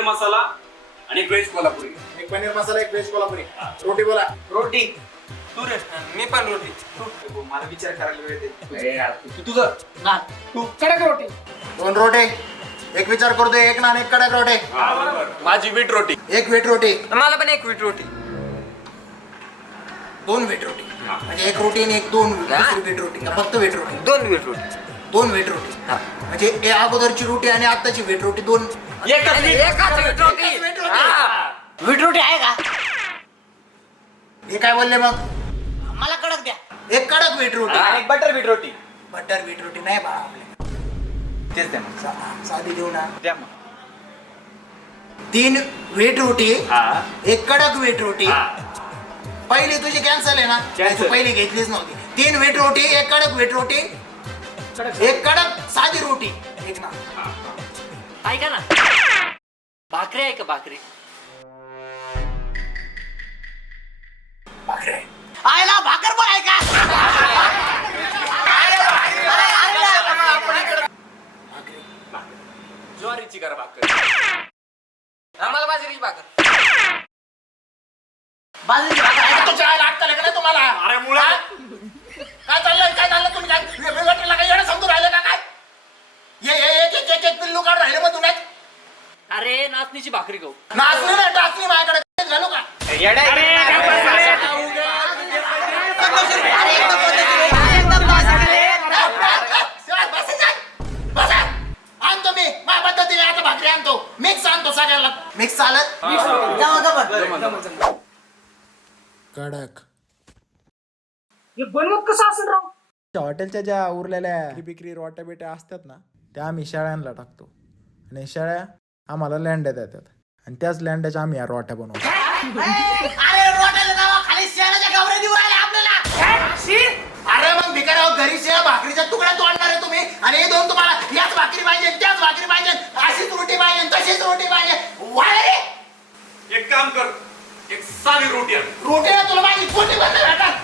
पनीर मसाला आणि एक व्हेज कोल्हापुरी. एक पनीर मसाला, एक व्हेज कोल्हापुरी. रोटी बोला. रोटी. तू रे. मी पण रोटी. तू मला विचार करायला वेळ दे. ए यार, तुझं तू कडक रोटी. 2 रोटे. एक विचार करतोय, एक नान, एक कडक रोटे. माझी वीट रोटी. एक व्हीट रोटी. मला पण एक वीट रोटी. 2 व्हीट रोटी. म्हणजे एक रोटी आणि एक 2 व्हीट रोटी का फक्त व्हीट रोटी? 2 वीट रोटी. 2 व्हीट रोटी. म्हणजे हे अगोदरची रोटी आणि आताची व्हीट रोटी 2. एकाच वीट रोटी. वीट रोटी आहे का? हे काय बोलले मग? मला कडक द्या. एक कडक व्हीट रोटी. एक बटर बीट रोटी. बटर व्हीट रोटी नाही बा आपल्या. तेच द्या मग. साधी देऊ ना. द्या मग. 3 व्हीट रोटी, हा. एक कडक व्हीट रोटी. पहिली तुझी कॅन्सल आहे ना? Cancel. तू पहिली घेतलीच नव्हती. 3 व्हीट रोटी, एक कडक व्हीट रोटी, एक कडक साधी रोटी, एक ना. ऐका ना, भाकरी आहे का भाकरी? भाकरी आहे. आयला भाकर पण आहे का? ज्वारीची करा भाकर. आम्हाला बाजरीची भाकर. बाजरीची भाकर आहे का? तुमच्या आईला अक्कल आहे का नाही तुम्हाला? अरे मुळा हा? काय चाललंय? काय चाललं? तुम्ही काय वेगवेगळ्याला काही येणं समजून राहिलं का काय? एक पिल्लू काढून राहिले मग तुम्ही. अरे नाचणीची भाकरी खाऊ. नाचणी नाही, टाचणी माझ्याकडे घालू का? बसा. आणतो मी माझ्या पद्धतीने आता भाकरी आणतो. मिक्स आणतो सगळ्याला. मिक्स चालत. कडक. बनवत कसं असेल राव? हॉटेलच्या ज्या उरलेल्या बिक्री रोट्या बिट्या असतात ना, त्या आम्ही शेळ्यांना टाकतो आणि शेळ्या आम्हाला लँड्या देतात आणि त्याच लँड्याच्या आम्ही या रोट्या बनवतो. अरे रोट्याच्या नावाखाली शेणाच्या गावऱ्या देऊ राहिले आपल्याला. अरे मग भिकाऱ्यावर घरी शेळ्या भाकरीच्या तुकड्या तोडणार आहे तुम्ही आणि हे दोन तुम्हाला याच भाकरी पाहिजे, त्याच भाकरी पाहिजे, अशीच रोटी पाहिजे, तशीच रोटी पाहिजे. वाळे एक काम कर, एक साधी रोटी आण. रोटी ना तुला माझी पोटी बंद भेटणार.